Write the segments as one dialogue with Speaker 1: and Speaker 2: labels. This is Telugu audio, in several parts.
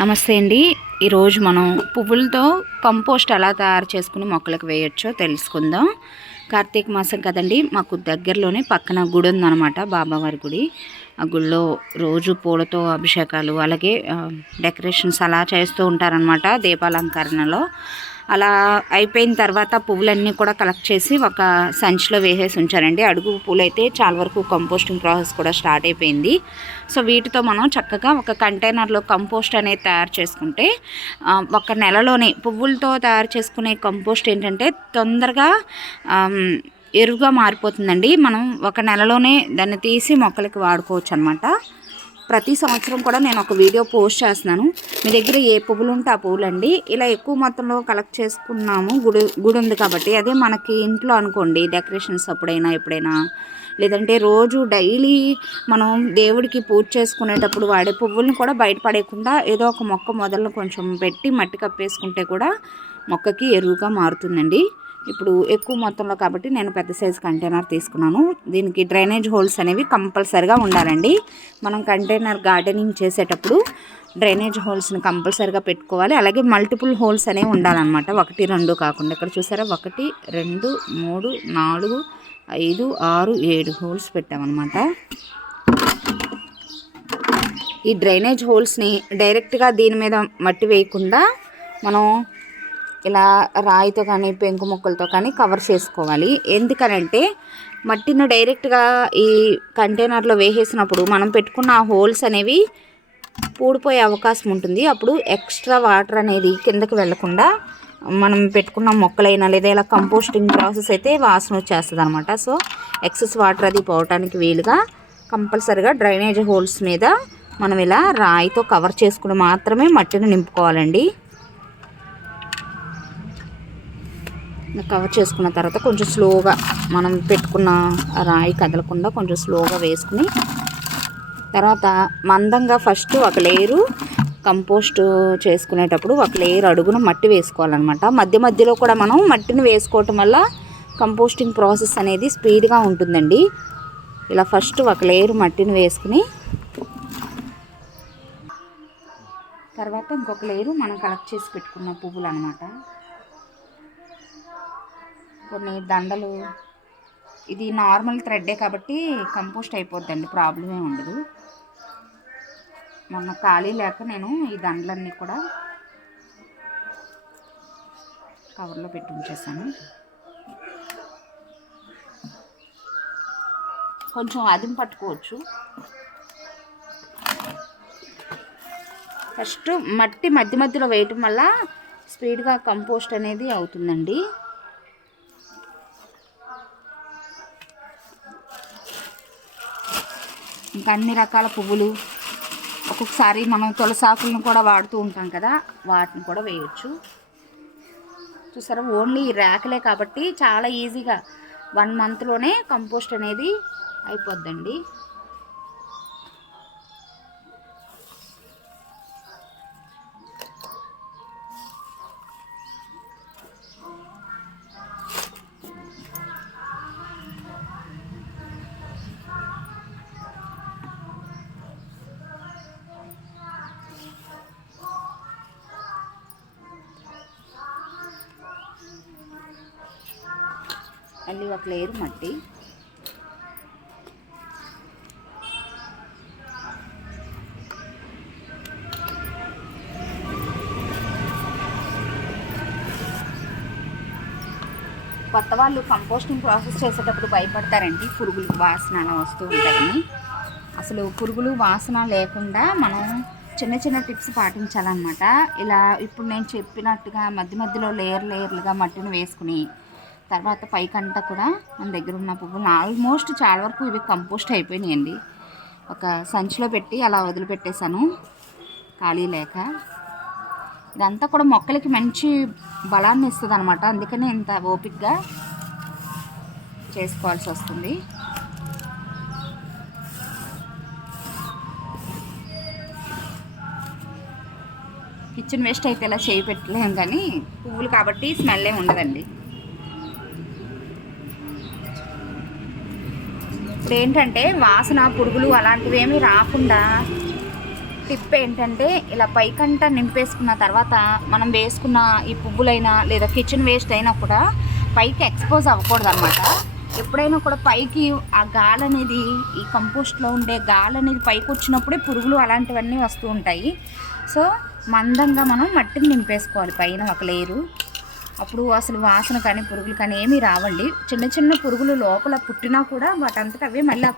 Speaker 1: నమస్తే అండి. ఈరోజు మనం పువ్వులతో కంపోస్ట్ ఎలా తయారు చేసుకుని మొక్కలకు వేయొచ్చో తెలుసుకుందాం. కార్తీక మాసం కదండి మాకు దగ్గరలోనే పక్కన గుడి ఉందన్నమాట బాబావారి గుడి. ఆ గుడిలో రోజు పూలతో అభిషేకాలు అలాగే డెకరేషన్స్ అలా చేస్తూ ఉంటారనమాట దీపాలంకరణలో. అలా అయిపోయిన తర్వాత పువ్వులన్నీ కూడా కలెక్ట్ చేసి ఒక సంచిలో వేసేసి ఉంచారండి అడుగు పూలు అయితే చాలా వరకు కంపోస్టింగ్ ప్రాసెస్ కూడా స్టార్ట్ అయిపోయింది. సో వీటితో మనం చక్కగా ఒక కంటైనర్లో కంపోస్ట్ అనేది తయారు చేసుకుంటే ఒక నెలలోనే పువ్వులతో తయారు చేసుకునే కంపోస్ట్ ఏంటంటే తొందరగా ఎరువుగా మారిపోతుందండి. మనం ఒక నెలలోనే దాన్ని తీసి మొక్కలకి వాడుకోవచ్చు అనమాట ప్రతి సంవత్సరం కూడా నేను ఒక వీడియో పోస్ట్ చేస్తున్నాను. మీ దగ్గర ఏ పువ్వులు ఉంటే ఆ పువ్వులు అండి ఇలా ఎక్కువ మొత్తంలో కలెక్ట్ చేసుకున్నాము. గుడి గుడి ఉంది కాబట్టి అదే మనకి ఇంట్లో అనుకోండి. డెకరేషన్స్ అప్పుడైనా ఎప్పుడైనా. లేదంటే రోజు డైలీ మనం దేవుడికి పూజ చేసుకునేటప్పుడు వాడే పువ్వులను కూడా బయటపడేయకుండా ఏదో ఒక మొక్క మొదలను కొంచెం పెట్టి మట్టి కప్పేసుకుంటే కూడా మొక్కకి ఎరువుగా మారుతుందండి. ఇప్పుడు ఎక్కువ మొత్తంలో కాబట్టి నేను పెద్ద సైజు కంటైనర్ తీసుకున్నాను. దీనికి డ్రైనేజ్ హోల్స్ అనేవి కంపల్సరిగా ఉండాలండి. మనం కంటైనర్ గార్డెనింగ్ చేసేటప్పుడు డ్రైనేజ్ హోల్స్ని కంపల్సరిగా పెట్టుకోవాలి. అలాగే మల్టిపుల్ హోల్స్ అనేవి ఉండాలన్నమాట. ఒకటి రెండు కాకుండా. ఇక్కడ చూసారా? ఒకటి రెండు మూడు నాలుగు ఐదు ఆరు ఏడు హోల్స్ పెట్టామన్నమాట. ఈ డ్రైనేజ్ హోల్స్ని డైరెక్ట్గా దీని మీద మట్టి వేయకుండా మనం ఇలా రాయితో కానీ పెంకు మొక్కలతో కానీ కవర్ చేసుకోవాలి. ఎందుకనంటే మట్టిని డైరెక్ట్గా ఈ కంటైనర్లో వేసేసినప్పుడు మనం పెట్టుకున్న హోల్స్ అనేవి పూడిపోయే అవకాశం ఉంటుంది. అప్పుడు ఎక్స్ట్రా వాటర్ అనేది కిందకి వెళ్ళకుండా మనం పెట్టుకున్న మొక్కలైనా లేదా ఇలా కంపోస్టింగ్ ప్రాసెస్ అయితే వాసన వచ్చేస్తుంది అనమాట సో ఎక్సెస్ వాటర్ అది పోవటానికి వీలుగా కంపల్సరిగా డ్రైనేజ్ హోల్స్ మీద మనం ఇలా రాయితో కవర్ చేసుకుని మాత్రమే మట్టిని నింపుకోవాలండి. కవర్ చేసుకున్న తర్వాత కొంచెం స్లోగా మనం పెట్టుకున్న రాయి కదలకుండా కొంచెం స్లోగా వేసుకుని తర్వాత మందంగా ఫస్ట్ ఒక లేయరు కంపోస్ట్ చేసుకునేటప్పుడు ఒక లేయర్ అడుగున మట్టి వేసుకోవాలన్నమాట. మధ్య మధ్యలో కూడా మనం మట్టిని వేసుకోవటం వల్ల కంపోస్టింగ్ ప్రాసెస్ అనేది స్పీడ్గా ఉంటుందండి. ఇలా ఫస్ట్ ఒక లేయర్ మట్టిని వేసుకుని తర్వాత ఇంకొక లేయరు మనం కలెక్ట్ చేసి పెట్టుకున్న పువ్వులు అనమాట కొన్ని దండలు. ఇది నార్మల్ థ్రెడ్డే కాబట్టి కంపోస్ట్ అయిపోద్దండి ప్రాబ్లమే ఉండదు. మొన్న ఖాళీ లేక నేను ఈ దండలన్నీ కూడా కవర్లో పెట్టి ఉంచేసాను. కొంచెం అదిం పట్టుకోవచ్చు. ఫస్ట్ మట్టి మధ్య మధ్యలో వేయటం వల్ల స్పీడ్గా కంపోస్ట్ అనేది అవుతుందండి. ఇంకా అన్ని రకాల పువ్వులు. ఒక్కొక్కసారి మనం తులసాకులను కూడా వాడుతూ ఉంటాం కదా వాటిని కూడా వేయచ్చు. చూసారా ఓన్లీ ఈ ర్యాకులే కాబట్టి చాలా ఈజీగా వన్ మంత్లోనే కంపోస్ట్ అనేది అయిపోద్దండి. మళ్ళీ ఒక లేయర్ మట్టి. కొత్త వాళ్ళు కంపోస్టింగ్ ప్రాసెస్ చేసేటప్పుడు భయపడతారండి. పురుగులు వాసన అలా వస్తూ ఉంటాయని. అసలు పురుగులు వాసన లేకుండా మనం చిన్న చిన్న టిప్స్ పాటించాలన్నమాట. ఇలా ఇప్పుడు నేను చెప్పినట్టుగా మధ్య మధ్యలో లేయర్ లేయర్లుగా మట్టిని వేసుకుని తర్వాత పైకంతా కూడా మన దగ్గర ఉన్న పువ్వులు ఆల్మోస్ట్ చాలా వరకు ఇవి కంపోస్ట్ అయిపోయినాయండి. ఒక సంచిలో పెట్టి అలా వదిలిపెట్టేశాను ఖాళీ లేక. ఇదంతా కూడా మొక్కలకి మంచి బలాన్ని ఇస్తుంది అనమాట అందుకనే ఇంత ఓపిక్గా చేసుకోవాల్సి వస్తుంది. కిచెన్ వేస్ట్ అయితే ఇలా చేయి పెట్టలేము కానీ పువ్వులు కాబట్టి స్మెల్ ఏమి ఉండదండి. ఇప్పుడు ఏంటంటే వాసన పురుగులు అలాంటివి ఏమీ రాకుండా టిప్ ఏంటంటే ఇలా పైకంట నింపేసుకున్న తర్వాత మనం వేసుకున్న ఈ పువ్వులైనా లేదా కిచెన్ వేస్ట్ అయినా కూడా పైకి ఎక్స్పోజ్ అవ్వకూడదు అనమాట ఎప్పుడైనా కూడా పైకి ఆ గాలి అనేది ఈ కంపోస్ట్లో ఉండే గాలి అనేది పైకి వచ్చినప్పుడే పురుగులు అలాంటివన్నీ వస్తూ ఉంటాయి. సో మందంగా మనం మట్టిని నింపేసుకోవాలి. పైన ఒక లేరు అప్పుడు అసలు వాసన కానీ పురుగులు కానీ ఏమీ రావండి. చిన్న చిన్న పురుగులు లోపల పుట్టినా కూడా వాటంతట అవే మళ్ళీ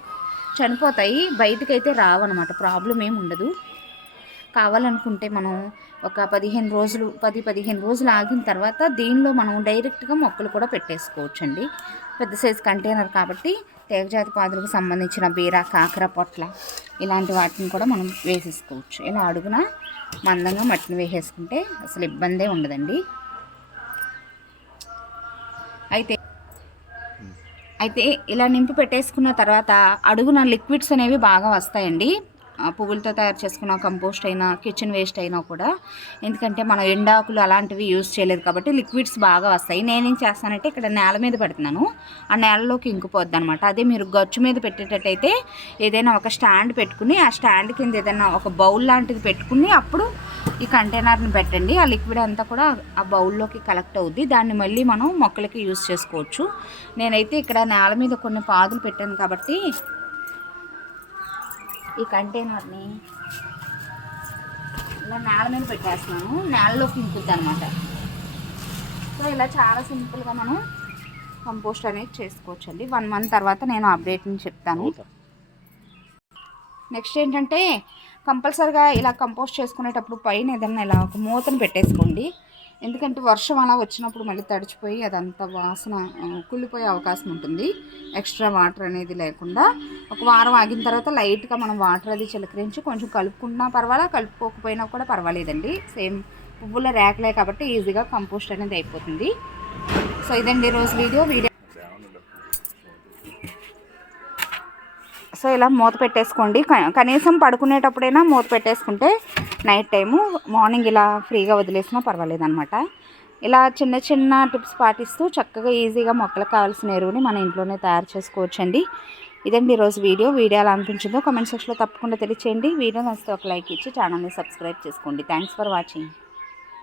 Speaker 1: చనిపోతాయి. బయటకైతే రావన్నమాట ప్రాబ్లం ఏమి ఉండదు. కావాలనుకుంటే మనం ఒక పదిహేను రోజులు పది పదిహేను రోజులు ఆగిన తర్వాత దీనిలో మనం డైరెక్ట్గా మొక్కలు కూడా పెట్టేసుకోవచ్చు అండి పెద్ద సైజు కంటైనర్ కాబట్టి తేగజాతి పాదులకు సంబంధించిన బీర కాకర పొట్ల ఇలాంటి వాటిని కూడా మనం వేసేసుకోవచ్చు. ఇలా అడుగున మందంగా మట్టిని వేసేసుకుంటే అసలు ఇబ్బందే ఉండదండి. అయితే అయితే ఇలా నింపి పెట్టేసుకున్న తర్వాత అడుగున లిక్విడ్స్ అనేవి బాగా వస్తాయండి. పువ్వులతో తయారు చేసుకున్న కంపోస్ట్ అయినా కిచెన్ వేస్ట్ అయినా కూడా. ఎందుకంటే మనం ఎండాకులు అలాంటివి యూజ్ చేయలేదు కాబట్టి లిక్విడ్స్ బాగా వస్తాయి. నేనేం చేస్తానంటే ఇక్కడ నేల మీద పెడుతున్నాను. ఆ నేలలోకి ఇంకిపోద్ది అనమాట అదే మీరు గచ్చు మీద పెట్టేటట్టయితే ఏదైనా ఒక స్టాండ్ పెట్టుకుని ఆ స్టాండ్ కింద ఏదైనా ఒక బౌల్ లాంటిది పెట్టుకుని అప్పుడు ఈ కంటైనర్ని పెట్టండి. ఆ లిక్విడ్ అంతా కూడా ఆ బౌల్లోకి కలెక్ట్ అవుద్ది. దాన్ని మళ్ళీ మనం మొక్కలకి యూజ్ చేసుకోవచ్చు. నేనైతే ఇక్కడ నేల మీద కొన్ని పాదులు పెట్టాను కాబట్టి ఈ కంటైనర్ని ఇలా నేల మీద పెట్టేస్తున్నాను. నేలలోకి ఇంకుద్ది అనమాట సో ఇలా చాలా సింపుల్గా మనం కంపోస్ట్ అనేది చేసుకోవచ్చు అండి వన్ మంత్ తర్వాత నేను అప్డేట్ని చెప్తాను. నెక్స్ట్ ఏంటంటే కంపల్సరిగా ఇలా కంపోస్ట్ చేసుకునేటప్పుడు పైన ఏదన్నా ఇలా ఒక మూతను పెట్టేసుకోండి. ఎందుకంటే వర్షం అలా వచ్చినప్పుడు మళ్ళీ తడిచిపోయి అదంతా వాసన కుళ్ళిపోయే అవకాశం ఉంటుంది. ఎక్స్ట్రా వాటర్ అనేది లేకుండా. ఒక వారం ఆగిన తర్వాత లైట్గా మనం వాటర్ అది చిలకరించి కొంచెం కలుపుకున్నా పర్వాలా కలుపుకోకపోయినా కూడా పర్వాలేదండి. సేమ్ పువ్వుల ర్యాక్లే కాబట్టి ఈజీగా కంపోస్ట్ అనేది అయిపోతుంది. సో ఇదండి రోజు వీడియో. వీడియో సో ఇలా మూత పెట్టేసుకోండి. క- కనీసం పడుకునేటప్పుడైనా మూత పెట్టేసుకుంటే నైట్ టైము మార్నింగ్ ఇలా ఫ్రీగా వదిలేసినా పర్వాలేదు అనమాట ఇలా చిన్న చిన్న టిప్స్ పాటిస్తూ చక్కగా ఈజీగా మొక్కలకు కావాల్సిన ఎరువుని మన ఇంట్లోనే తయారు చేసుకోవచ్చండి. ఇదండి ఈరోజు వీడియో. వీడియో ఎలా అనిపించిందో కామెంట్ సెక్షన్లో తప్పకుండా తెలియచేయండి. వీడియో నచ్చితే ఒక లైక్ ఇచ్చి ఛానల్ని సబ్స్క్రైబ్ చేసుకోండి. Thanks for watching.